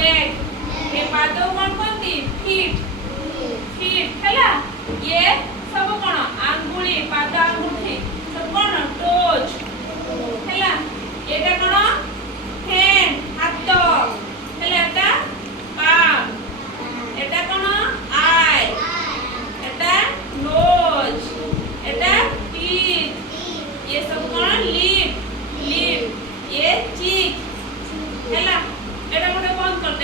leg ए पाद कौन कहती feet feet हैला ये सब कौन आंगुली पाद आंगुठी सब कौन toes हैला एटा कौन hand हाथ हैला एटा palm एटा कौन eye एटा nose एटा teeth ये सब कौन lip